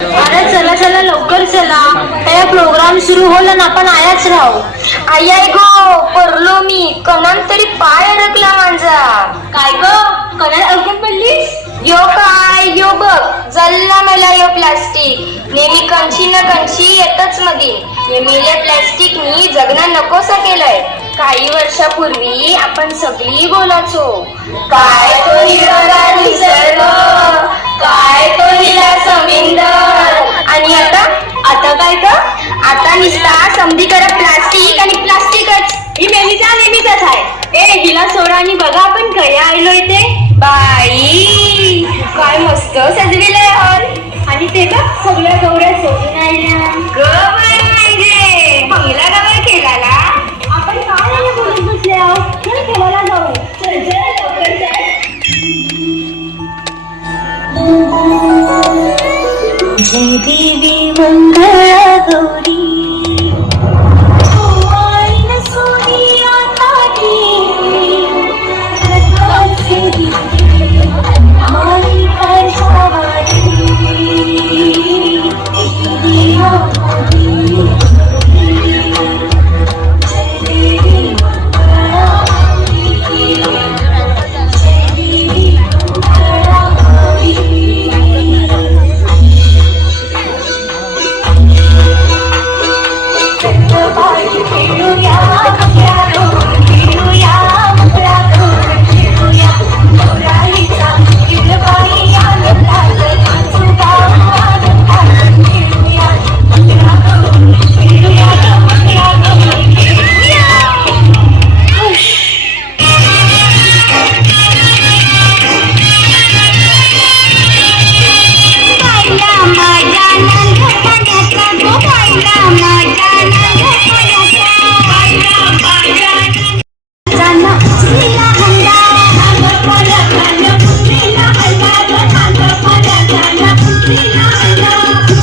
अरे चला चला लवकर चला, हे प्रोग्राम सुरू होला ना आपण आयाच राहू. आई आई गो पडलो मी, कणान तरी पाय अडकला माझा. काय ग कणाला अडकून पडलीस? यो काय यो बघ जल्ला मला यो प्लास्टिक नेहमी कंची ना कंची येतच मधी. हे मेल्या प्लास्टिक मी जगणं नकोसा केलंय. काही वर्षापूर्वी आपण सगळी बोलाचो काय तो निराळा निसर्ग, काय तो निळा समुद्र. आणि आता आता काय ग? आता निसता समधीकडे प्लास्टिक आणि प्लास्टिकच. ही मेलीचा नेहमीच आहे. ए हिला सोडा आणि बघा आपण काय आलोय ते. बाई काय मस्त सजविलंय हॉल. आणि ते बघ सगळ्या गौऱ्या सोडून आल्या. गबर म्हणजे पहिला गबर केला. आपण काय नाही बोलत बसले आहोत. चल खेळायला जाऊ. चल चल लवकर चल. जय देवी मंगळा गौरी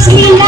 Sila